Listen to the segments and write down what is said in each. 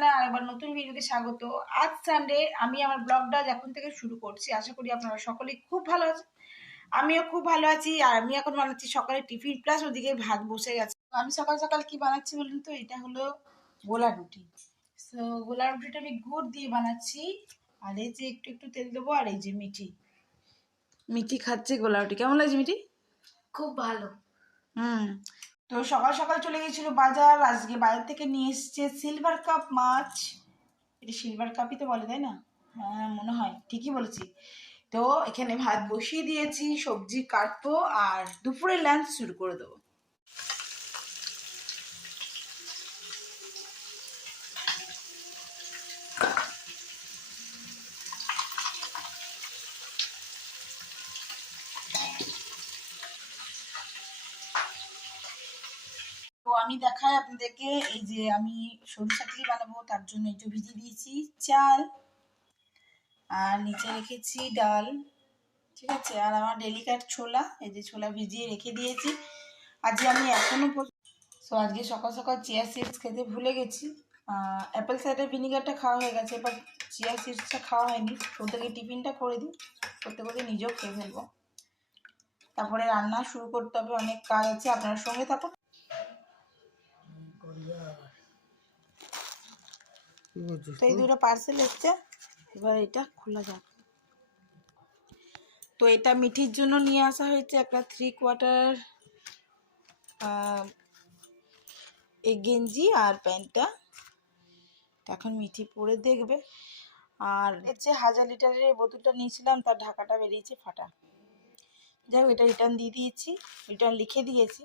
জানাই আরেকবার নতুন ভিডিওতে স্বাগত। আজ সানডে, আমি আমার ব্লগটা এখন থেকে শুরু করছি। আশা করি আপনারা সকলেই খুব ভালো আছেন, আমিও খুব ভালো আছি। আর আমি এখন বানাচ্ছি সকালে টিফিন, প্লাস ওদিকে ভাত বসে গেছে। আমি সকাল সকাল কি বানাচ্ছি বলুন তো? এটা হলো গোলা রুটি। সো গোলা রুটিটা আমি গুড় দিয়ে বানাচ্ছি। আর এই যে একটু একটু তেল দেবো। আর এই যে মিঠি খাচ্ছে গোলা রুটি। কেমন লাগছে মিঠি? খুব ভালো। তো সকাল সকাল চলে গেছিল বাজার। আজকে বাজার থেকে নিয়ে এসছে সিলভার কাপ মাছ। এটা সিলভার কাপই তো বলে, তাই না? হ্যাঁ, মনে হয় ঠিকই বলেছি। তো এখানে ভাত বসিয়ে দিয়েছি, সবজি কাটবো আর দুপুরে লাঞ্চ শুরু করে দেবো। তো আমি দেখাই আপনাদেরকে, এই যে আমি সরু চাকলি বানাবো, তার জন্য একটু ভিজিয়ে দিয়েছি চাল আর নিচে রেখেছি ডাল, ঠিক আছে। আর আমার ডেলিকেট ছোলা, এই যে ছোলা ভিজিয়ে রেখে দিয়েছি। আজকে আমি আজকে সকাল সকাল চিয়া সিডস খেতে ভুলে গেছি। অ্যাপেল সাইডার ভিনিগারটা খাওয়া হয়ে গেছে, এবার চিয়া সিডসটা খাওয়া হয়নি। ওদেরকে টিফিনটা করে দিই, করতে করতে নিজেও খেয়ে ফেলবো। তারপরে রান্না শুরু করতে হবে, অনেক কাজ আছে। আপনার সঙ্গে থাকুন। তো এই দুটো পার্সেল এসছে, এবার এটা খোলা যাক। তো এটা মিঠির জন্য নিয়ে আসা হয়েছে একটা 3/4 এই গেঞ্জি আর প্যান্টটা। এখন মিঠি পরে দেখবে। আর হচ্ছে 1000 লিটারের এই বোতলটা নিয়েছিলাম, তার ঢাকাটা বেরিয়েছে ফাটা। যাই হোক, এটা রিটার্ন দিয়ে দিয়েছি, রিটার্ন লিখে দিয়েছি।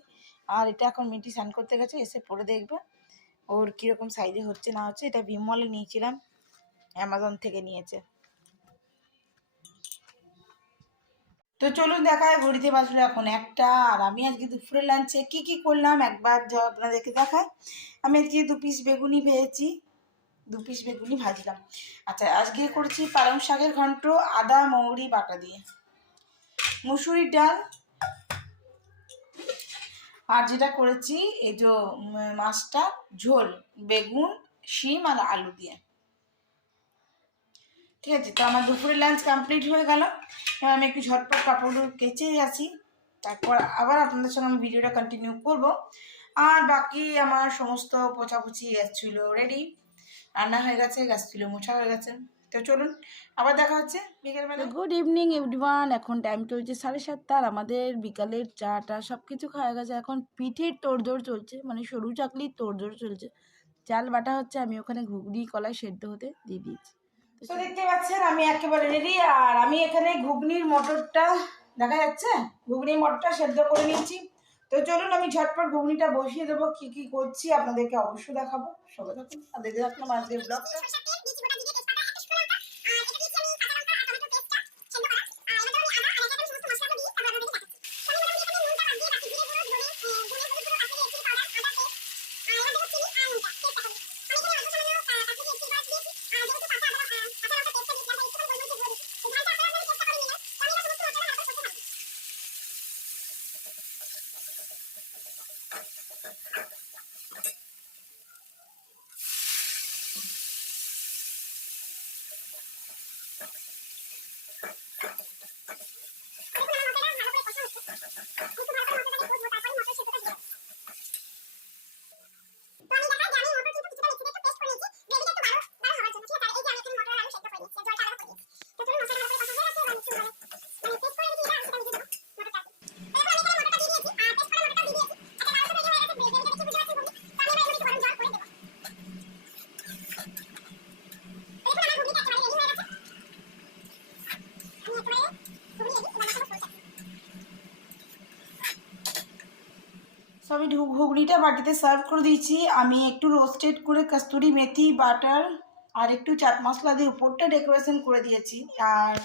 আর এটা এখন মিঠি স্নান করতে গেছে, এসে পরে দেখবে ওর কীরকম সাইজে হচ্ছে না হচ্ছে। এটা ভিমলে নিয়েছিলাম, অ্যামাজন থেকে নিয়েছে। তো চলুন দেখায়, ঘড়িতে বাজলো এখন 1টা। আর আমি আজকে দুপুরে লাঞ্চে কি কি করলাম একবার আপনাদেরকে দেখায়। আমি আজকে 2 পিস বেগুনি ভেজেছি, 2 পিস বেগুনি ভাজলাম। আচ্ছা, আজকে করেছি পালং শাকের ঘন্ট আদা মৌরি বাটা দিয়ে, মুসুরির ডাল। আর যেটা করেছি এই যে মাছটা ঝোল, বেগুন শিম আর আলু দিয়ে, ঠিক আছে। তো আমার দুপুরের লাঞ্চ কমপ্লিট হয়ে গেল। এবার আমি একটু ঝটপট কাপড়গুলো কেচে আসি, তারপর আবার আপনাদের সঙ্গে আমি ভিডিওটা কন্টিনিউ করব। আর বাকি আমার সমস্ত পোছাপুছি ছিল রেডি, রান্না হয়ে গেছে, গ্যাস ছিল মোছা হয়ে গেছে। তো চলুন আবার দেখা হচ্ছে বিকেলবেলা। Good evening everyone. এখন টাইম চলছে 7:30। আর আমাদের বিকালের চাটা সব কিছু খাওয়া গেছে। এখন পিঠের তোড়জোড় চলছে, মানে সরু চাকলির তোড়জোড় চলছে। চাল বাটা হচ্ছে, আমি ওখানে ঘুগনি কলাই সেদ্ধ হতে দিয়ে দিয়েছি। তো দেখতে পাচ্ছেন আমি একেবারে রেডি। আর আমি এখানে ঘুগনির মটরটা, দেখা যাচ্ছে, ঘুগনির মটরটা সেদ্ধ করে নিয়েছি। তো চলুন আমি ঝটপট ঘুগনিটা বসিয়ে দেবো। কি কি করছি আপনাদেরকে অবশ্যই দেখাবো, সবাই থাকুন আর দেখতে থাকলাম আজকের ব্লগটা। সো আমি ঘুগনিটা বাটিতে সার্ভ করে দিয়েছি। আমি একটু রোস্টেড করে কস্তুরি মেথি, বাটার আর একটু চাট মশলা দিয়ে উপরটা ডেকোরেশন করে দিয়েছি। আর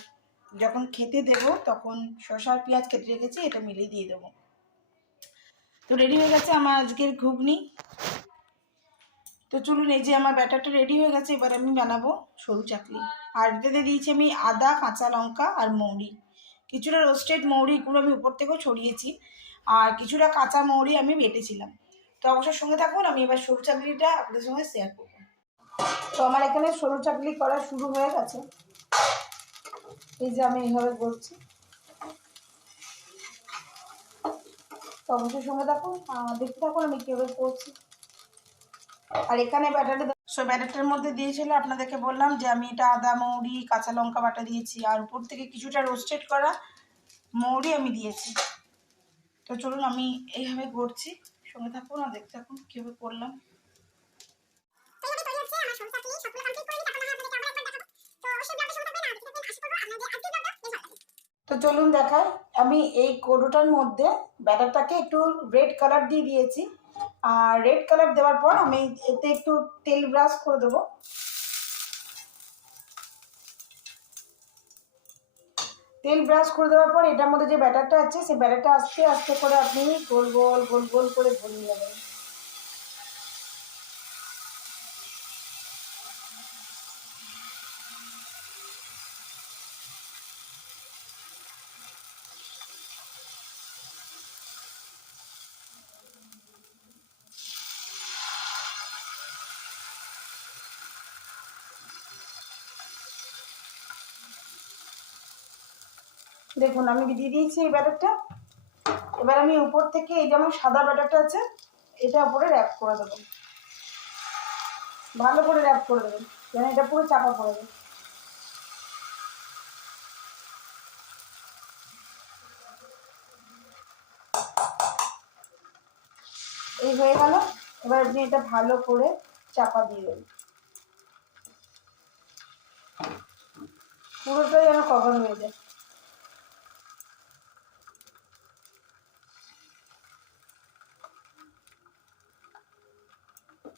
যখন খেতে দেব তখন শসা আর পেঁয়াজ কেটে রেখেছি, এটা মিলিয়ে দিয়ে দেবো। তো রেডি হয়ে গেছে আমার আজকের ঘুগনি। তো চলুন, এই যে আমার ব্যাটারটা রেডি হয়ে গেছে, এবার আমি বানাবো সরু চাকলি। আর এটাতে দিয়েছি আমি আদা, কাঁচা লঙ্কা আর মৌরি। কিছুটা রোস্টেড মৌরিগুলো আমি উপর থেকেও ছড়িয়েছি, আর কিছুটা কাঁচা মৌরি আমি বেটেছিলাম। তো অবশ্যই সঙ্গে থাকুন, আমি এবার সরু চাকলিটা আপনাদের সঙ্গে শেয়ার করবো। তো আমার এখানে সরু চাকলি করা শুরু হয়ে গেছে। এই যে আমি এইভাবে করছি, তো অবশ্যই সঙ্গে থাকুন, দেখতে থাকুন আমি কীভাবে করছি। আর এখানে ব্যাটারটার মধ্যে দিয়েছিল, আপনাদেরকে বললাম যে আমি এটা আদা, মৌরি, কাঁচা লঙ্কা বাটা দিয়েছি, আর উপর থেকে কিছুটা রোস্টেড করা মৌরি আমি দিয়েছি। তো চলুন আমি এইভাবে করছি, সঙ্গে থাকুন আর দেখতে থাকুন কীভাবে করলাম। তো চলুন দেখাই, আমি এই কৌটোটার মধ্যে ব্যাটারটাকে একটু রেড কালার দিয়ে দিয়েছি। আর রেড কালার দেওয়ার পর আমি এতে একটু তেল ব্রাশ করে দেবো। তেল ব্রাশ করে দেওয়ার পর এটার মধ্যে যে ব্যাটারটা আছে সেই ব্যাটারটা আস্তে আস্তে করে আপনি গোল গোল গোল গোল করে ঘুরিয়ে নেবেন। দেখুন আমি দিয়ে দিয়েছি এই ব্যাটারটা। এবার আমি উপর থেকে এই যেমন সাদা ব্যাটারটা আছে এটা উপরে র্যাপ করে দেবো, ভালো করে র্যাপ করে দেবেন যেন এটা পুরো চাপা পড়ে যায়। এই হয়ে গেল। এবার আপনি এটা ভালো করে চাপা দিয়ে দেবেন, পুরোটাই যেন কভার হয়ে যায়।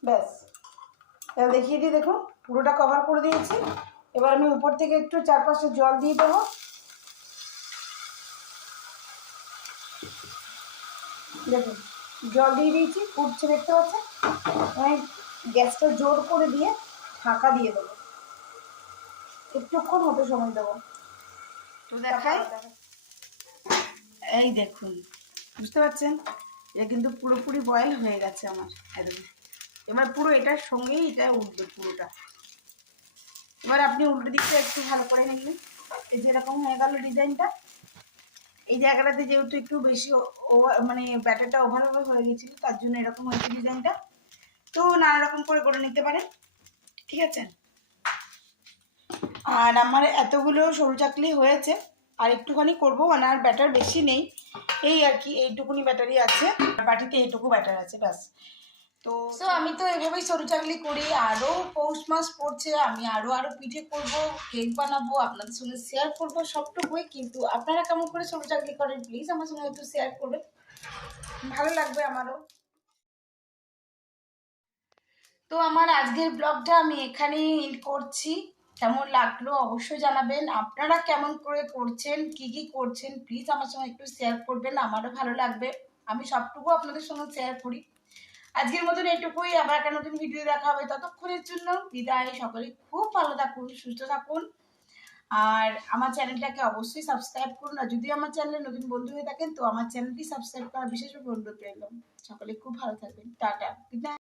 ব্যাস, তাহলে দেখিয়ে দিই, দেখুন পুরোটা কভার করে দিয়েছি। এবার আমি উপর থেকে একটু চারপাশে জল দিয়ে দেবো। দেখুন জল দিয়ে দিয়েছি, ফুটছে দেখতে পাচ্ছেন। আমি গ্যাসটা জোর করে দিয়ে ঢাকা দিয়ে দেবো, একটুক্ষণ হতে সময় দেবো। তো দেখাই, এই দেখুন বুঝতে পারছেন এটা কিন্তু পুরোপুরি বয়েল হয়ে গেছে আমার একদম। এবার পুরো এটার সঙ্গেই এটা উঠবে পুরোটা। এবার আপনি উল্টো দিকটা একটু ভালো করে নিলেন, এই যে এরকম হয়ে গেল ডিজাইনটা। এই জায়গাটাতে যেহেতু একটু বেশি মানে ব্যাটারটা ওভারভাবে হয়ে গেছিল তার জন্য এরকম হয়েছে ডিজাইনটা। তো নানা রকম করে করে নিতে পারেন, ঠিক আছে। আর আমার এতগুলো সরু চাকলি হয়েছে, আর একটুখানি করবো, মানে আর ব্যাটার বেশি নেই, এই আর কি এইটুকুনি ব্যাটারই আছে, বাটিতে এইটুকু ব্যাটার আছে ব্যাস। তো আমি তো এভাবেই সরু চাকলি করি। আরও পৌষ মাস পড়ছে, আমি আরও পিঠে করব, কেক বানাবো, আপনাদের সঙ্গে শেয়ার করবো সবটুকুই। কিন্তু আপনারা কেমন করে সরু চাকলি করেন প্লিজ আমার সঙ্গে একটু শেয়ার করবেন, ভালো লাগবে আমারও। তো আমার আজকের ব্লগটা আমি এখানেই এন্ড করছি। কেমন লাগলো অবশ্যই জানাবেন, আপনারা কেমন করে করছেন, কি কি করছেন প্লিজ আমার সঙ্গে একটু শেয়ার করবেন, আমারও ভালো লাগবে। আমি সবটুকু আপনাদের সঙ্গে শেয়ার করি। আজকের মতন এইটুকুই, আবার একটা নতুন ভিডিও দেখা হবে, ততক্ষণের জন্য বিদায়। সকলে খুব ভালো থাকুন, সুস্থ থাকুন, আর আমার চ্যানেলটাকে অবশ্যই সাবস্ক্রাইব করুন। আর যদি আমার চ্যানেলে নতুন বন্ধু হয়ে থাকেন তো আমার চ্যানেলটি সাবস্ক্রাইব করার বিশেষভাবে অনুরোধ রইল। সকলে খুব ভালো থাকবেন, টাটা, গুড নাইট।